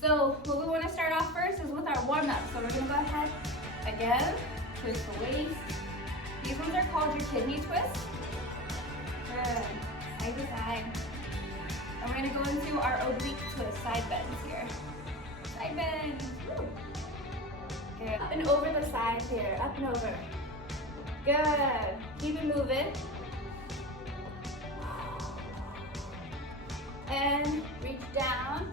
So what we want to start off first is with our warm-up. So we're going to go ahead, again, twist the waist. These ones are called your kidney twists. Good, side to side. And we're going to go into our oblique twist, side bends here. Side bends. Woo. Good. Up and over the side here, up and over. Good. Keep it moving. And reach down,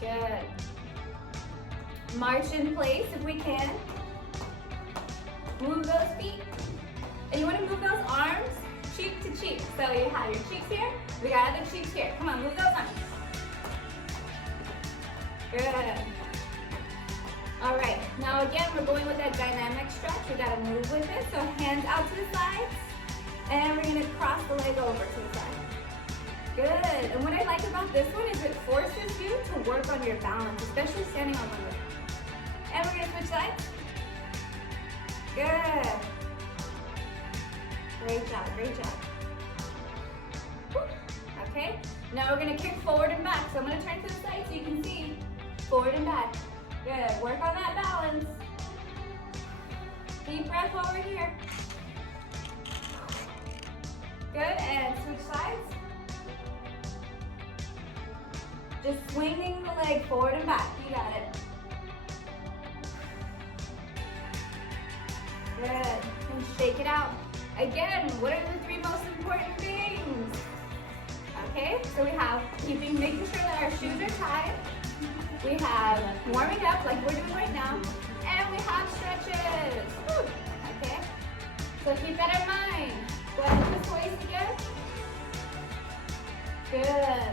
Good. March in place if we can. Move those feet. And you want to move those arms cheek to cheek. So you have your cheeks here, we got other cheeks here. Come on, move those arms. Good. All right, now again, we're going with that dynamic stretch. We gotta move with it. So hands out to the sides, and we're gonna cross the leg over to the side. Good, and what I like about this one is it forces you to work on your balance, especially standing on one leg. And we're gonna switch sides. Good. Great job, great job. Woo. Okay, now we're gonna kick forward and back. So I'm gonna turn to the side so you can see forward and back. Good, work on that balance. Deep breath over here. Good, and switch sides. Just swinging the leg forward and back, you got it. Good, and shake it out. Again, what are the three most important things? Okay, so we have making sure that our shoes are tied. We have warming up like we're doing right now, and we have stretches. Woo. Okay, so keep that in mind. Go ahead and twist waist again. Good.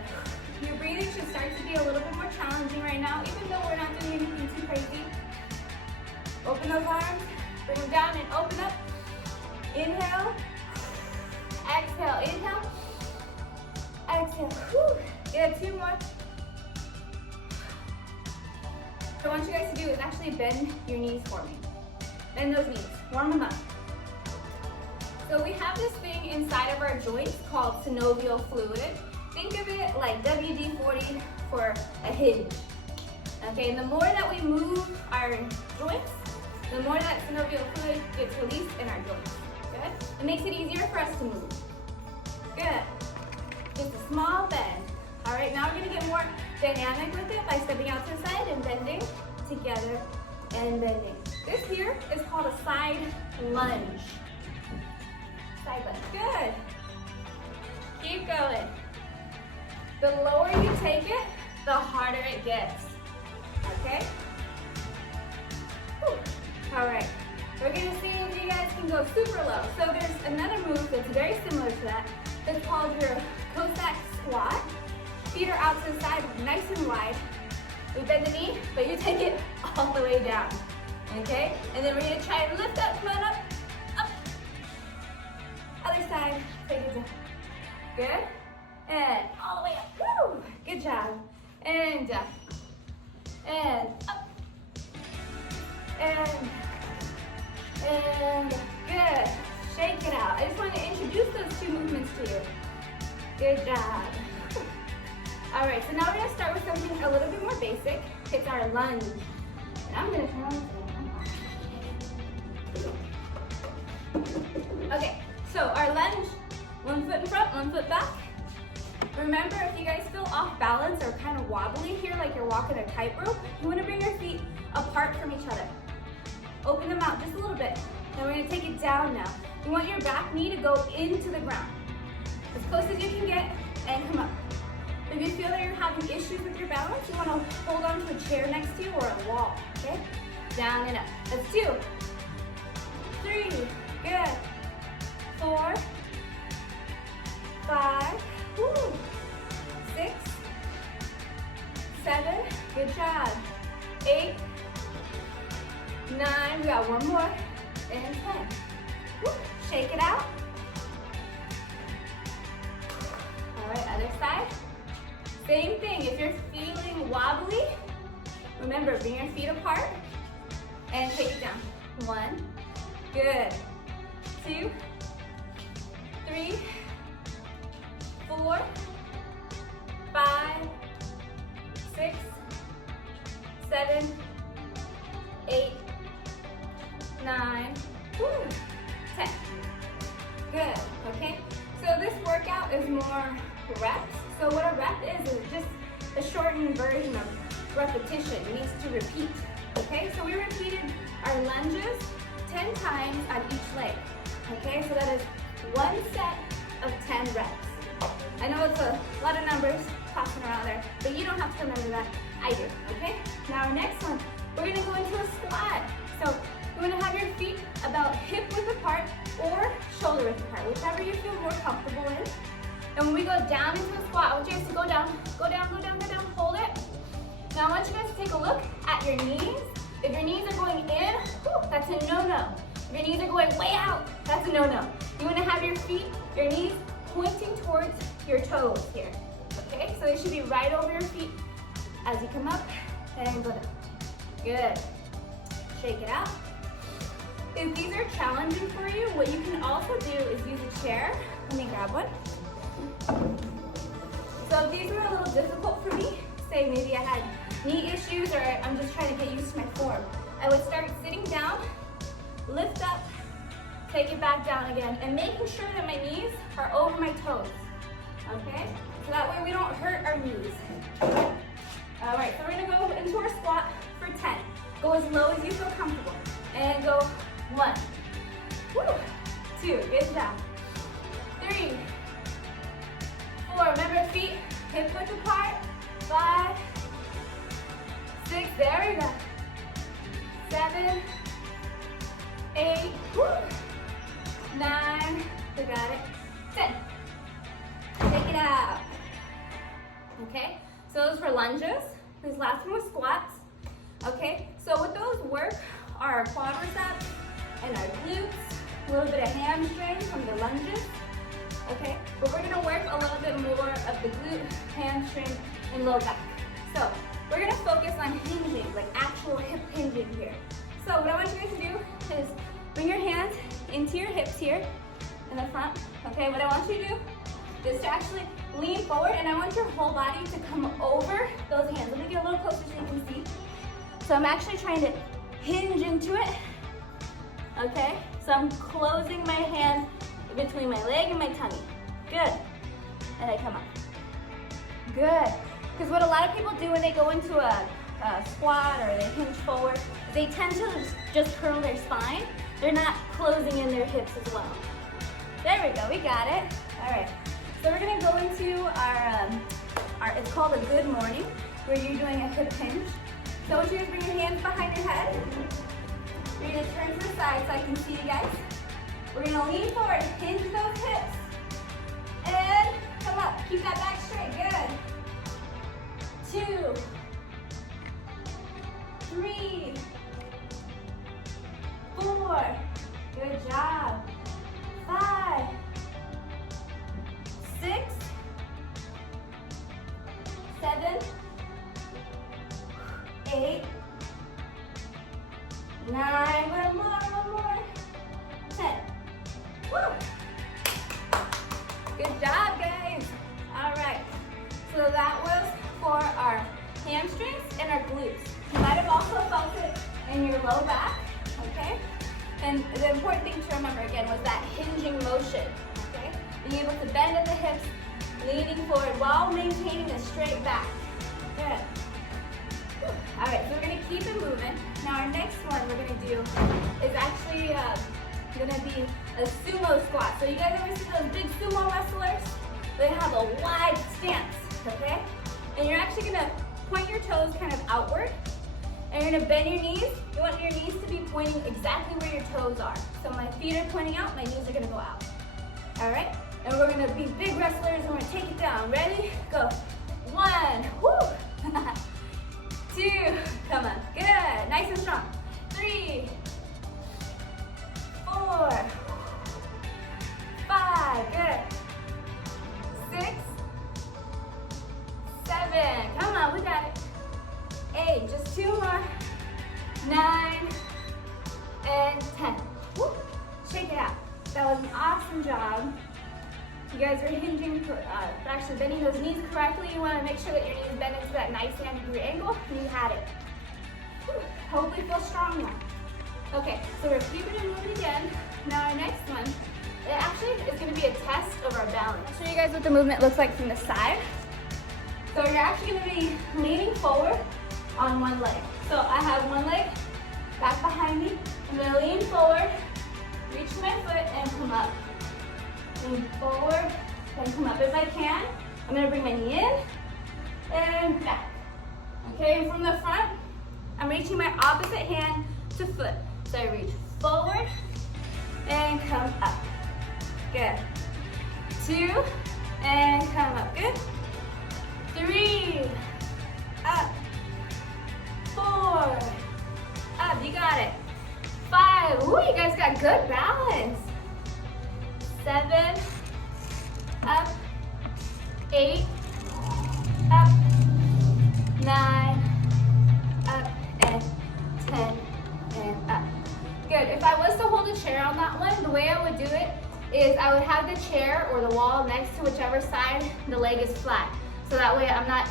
Your breathing should start to be a little bit more challenging right now, even though we're not doing anything too crazy. Open those arms, bring them down and open up. Inhale, exhale, inhale, exhale. Whew. Good, two more. So what I want you guys to do is actually bend your knees for me. Bend those knees, warm them up. So we have this thing inside of our joints called synovial fluid. Think of it like WD-40 for a hinge. Okay, and the more that we move our joints, the more that synovial fluid gets released in our joints. Good? It makes it easier for us to move. Good. Just a small bend. All right, now we're gonna get more dynamic with it by stepping out to the side and bending together and bending. This here is called a side lunge. Side lunge, good. Keep going. The lower you take it, the harder it gets, okay? Whew. All right, we're gonna see if you guys can go super low. So there's another move that's very similar to that. It's called your Cossack squat. Feet are out to the side, nice and wide. We bend the knee, but you take it all the way down, okay? And then we're gonna try and lift up, come on up, up. Other side, take it down. Good? And all the way up, woo! Good job. And down, and up, and good. Shake it out. I just want to introduce those two movements to you. Good job. All right, so now we're gonna start with something a little bit more basic. It's our lunge. And I'm gonna turn on the fan. Okay, so our lunge, one foot in front, one foot back. Remember, if you guys feel off balance or kind of wobbly here, like you're walking a tightrope, you wanna bring your feet apart from each other. Open them out just a little bit. Then we're gonna take it down now. You want your back knee to go into the ground. As close as you can get, and come up. If you feel that you're having issues with your balance, you want to hold on to a chair next to you or a wall, okay? Down and up. That's 2, 3, good. 4, 5, woo. 6, 7, good job. 8, 9, we got one more, and 10. Woo. Shake it out. All right, other side. Same thing, if you're feeling wobbly, remember, bring your feet apart and take it down. 1, good. 2, 3, 4, 5, 7, 8, 9, 10. Good, okay? So this workout is more reps. So what a rep is just a shortened version of repetition. It means to repeat, okay? So we repeated our lunges 10 times on each leg, okay? So that is one set of 10 reps. I know it's a lot of numbers tossing around there, but you don't have to remember that. I do, okay? Now our next one, we're gonna go into a squat. So you wanna have your feet about hip width apart or shoulder width apart, whichever you feel more comfortable in. And when we go down into a squat, I want you guys to go down, go down, go down, go down, hold it. Now I want you guys to take a look at your knees. If your knees are going in, that's a no-no. If your knees are going way out, that's a no-no. You wanna have your feet, your knees pointing towards your toes here, okay? So they should be right over your feet as you come up and go down. Good. Shake it out. If these are challenging for you, what you can also do is use a chair. Let me grab one. So if these were a little difficult for me, say maybe I had knee issues or I'm just trying to get used to my form, I would start sitting down, lift up, take it back down again, and making sure that my knees are over my toes, okay? So that way we don't hurt our knees. All right, so we're gonna go into our squat for 10. Go as low as you feel comfortable. And go 1, 2, good job. 3, 4, remember feet hip width apart. 5, 6, there we go. 7, 8, 9, we got it. 10. Take it out. Okay, so those for lunges. This last one was squats. Okay, so what those work are our quadriceps and our glutes, a little bit of hamstring from the lunges. Okay, but we're gonna work a little bit more of the glute, hamstring, and low back. So we're gonna focus on hinging, like actual hip hinging here. So what I want you guys to do is bring your hands into your hips here in the front. Okay, what I want you to do is to actually lean forward, and I want your whole body to come over those hands. Let me get a little closer so you can see. So I'm actually trying to hinge into it. Okay, so I'm closing my hand between my leg and my tummy. Good. And I come up. Good. Because what a lot of people do when they go into a squat or they hinge forward, they tend to just curl their spine. They're not closing in their hips as well. There we go, we got it. All right, so we're gonna go into our it's called a good morning, where you're doing a hip hinge. So I want you to bring your hands behind your head. We're gonna turn to the side so I can see you guys. We're gonna lean forward, hinge those hips, and come up. Keep that back straight, good. 2, 3, 4, good job. 5, 6, 7, 8, 9, one more, 10. Woo! Good job, guys. All right, so that was for our hamstrings and our glutes. You might have also felt it in your low back, okay? And the important thing to remember again was that hinging motion, okay? Being able to bend at the hips, leaning forward while maintaining a straight back. Good. All right, so we're gonna keep it moving. Now our next one we're gonna do is actually gonna be a sumo squat. So you guys ever see those big sumo wrestlers? They have a wide stance, okay? And you're actually gonna point your toes kind of outward, and you're gonna bend your knees. You want your knees to be pointing exactly where your toes are. So my feet are pointing out, my knees are gonna go out. All right? And we're gonna be big wrestlers, and we're gonna take it down. Ready? Go. 1, whoo! 2, come on, good, nice and strong. 3, 4, 5, good. 6, 7, come on, we got it. 8, just 2 more. 9, and 10. Woo. Shake it out. That was an awesome job. You guys are hinging, actually bending those knees correctly. You want to make sure that your knees bend into that nice 90-degree angle, and you had it. Hopefully feel strong now. Okay, so we're keeping it moving again. Now our next one, it actually is going to be a test of our balance. I'll show you guys what the movement looks like from the side. So you're actually going to be leaning forward on one leg. So I have one leg back behind me. I'm going to lean forward, reach my foot, and come up. Lean forward, and come up. If I can, I'm going to bring my knee in and back. Okay, and from the front, I'm reaching my opposite hand to foot. So I reach forward and come up. Good. 2, and come up. Good. 3, up. 4, up. You got it. 5. Ooh, you guys got good balance. 7, up. 8, up. 9, up, and 10, and up. Good. If I was to hold a chair on that one, the way I would do it is I would have the chair or the wall next to whichever side the leg is flat. So that way I'm not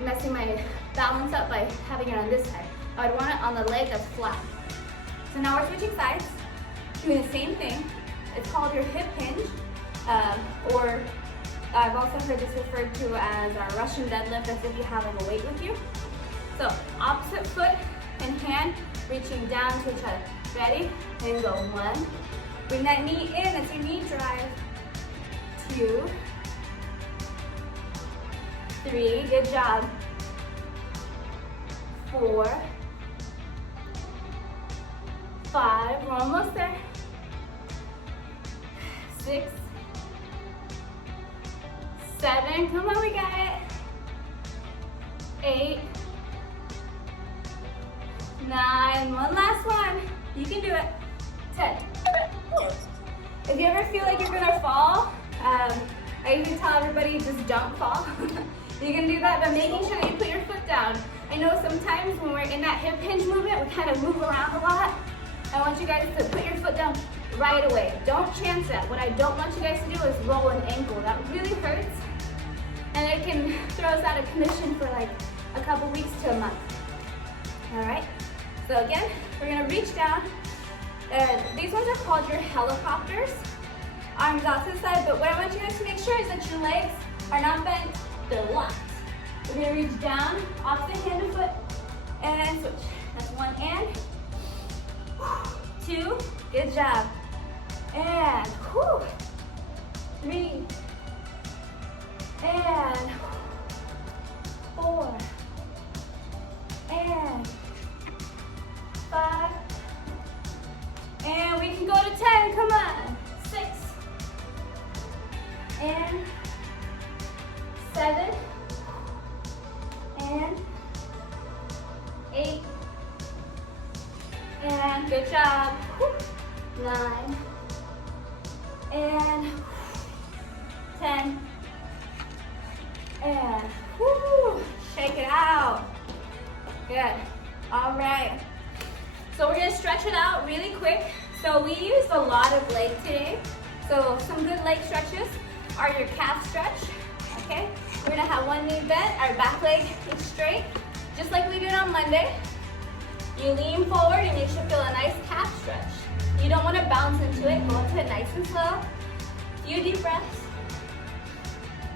messing my balance up by having it on this side. I would want it on the leg that's flat. So now we're switching sides, doing the same thing. It's called your hip hinge, or I've also heard this referred to as our Russian deadlift, as if you have like a weight with you. So opposite foot and hand reaching down to each other. Ready? And go. 1. Bring that knee in. That's your knee drive. 2. 3. Good job. 4. 5. We're almost there. 6. 7. Come on, we got it. 8. 9. One last one. You can do it. 10. If you ever feel like you're gonna fall, I usually tell everybody just don't fall. You can do that by making sure that you put your foot down. I know sometimes when we're in that hip hinge movement, we kind of move around a lot. I want you guys to put your foot down right away. Don't chance that. What I don't want you guys to do is roll an ankle. That really hurts, and it can throw us out of commission for like a couple weeks to a month. All right? So again, we're gonna reach down. These ones are called your helicopters. Arms out to the side, but what I want you guys to make sure is that your legs are not bent, they're locked. We're gonna reach down, opposite hand to foot, and switch. That's 1 and 2, good job. And 3, and 4, and 5, and we can go to 10, come on. 6, and 7, and 8, and good job. 9, and 10, and shake it out. Good. All right. So we're gonna stretch it out really quick. So we used a lot of leg today. So some good leg stretches are your calf stretch, okay? We're gonna have one knee bent, our back leg is straight, just like we did on Monday. You lean forward and you should feel a nice calf stretch. You don't wanna bounce into it, go into it nice and slow. Few deep breaths.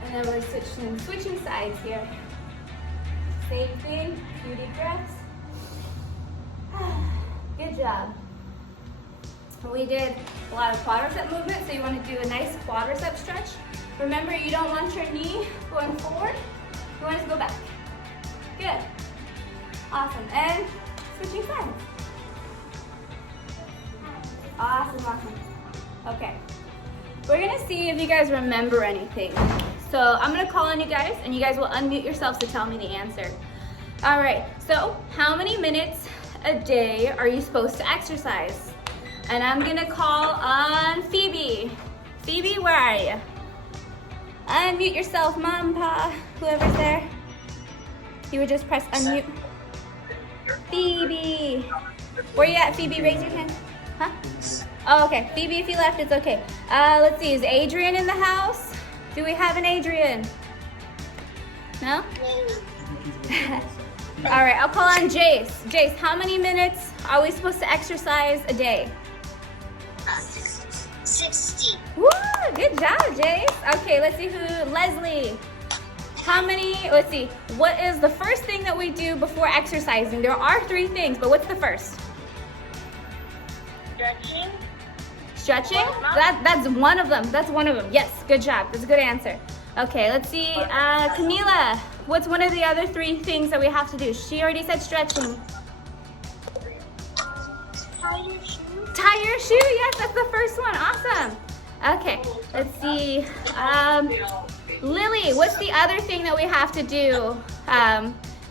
And then we're switching sides here. Same thing, few deep breaths. Good job. We did a lot of quadricep movement, so you want to do a nice quadricep stretch. Remember, you don't want your knee going forward. You want it to go back. Good. Awesome. And switching sides. Awesome, awesome. Okay. We're going to see if you guys remember anything. So I'm going to call on you guys, and you guys will unmute yourselves to tell me the answer. All right. So how many minutes a day are you supposed to exercise? And I'm gonna call on Phoebe. Phoebe, where are you? Unmute yourself, Mom, Pa, whoever's there. You would just press unmute. Phoebe. Where you at, Phoebe? Raise your hand. Huh? Oh, okay. Phoebe, if you left, it's okay. Let's see, is Adrian in the house? Do we have an Adrian? No? All right, I'll call on Jace. Jace, how many minutes are we supposed to exercise a day? 60. Woo, good job, Jace. Okay, let's see Leslie. How many, let's see, what is the first thing that we do before exercising? There are 3 things, but what's the first? Stretching. Stretching? That's one of them. That's one of them. Yes, good job. That's a good answer. Okay, let's see. Camila, what's one of the other 3 things that we have to do? She already said stretching. Tie your shoe. Tie your shoe. Yes, that's the first one. Awesome. Okay, let's see. Lily, what's the other thing that we have to do?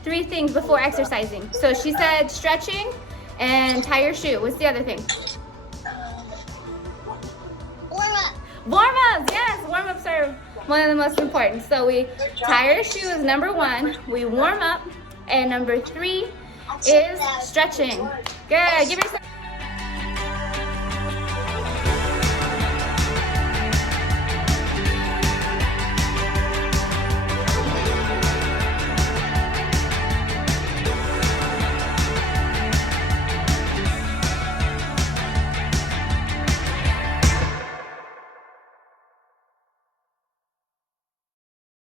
3 things before exercising. So she said stretching and tie your shoe. What's the other thing? Warm up. Warm-ups, yes. Warm-ups are one of the most important. So we tie our shoe is number 1. We warm up. And number 3 is stretching. Good. Give yourself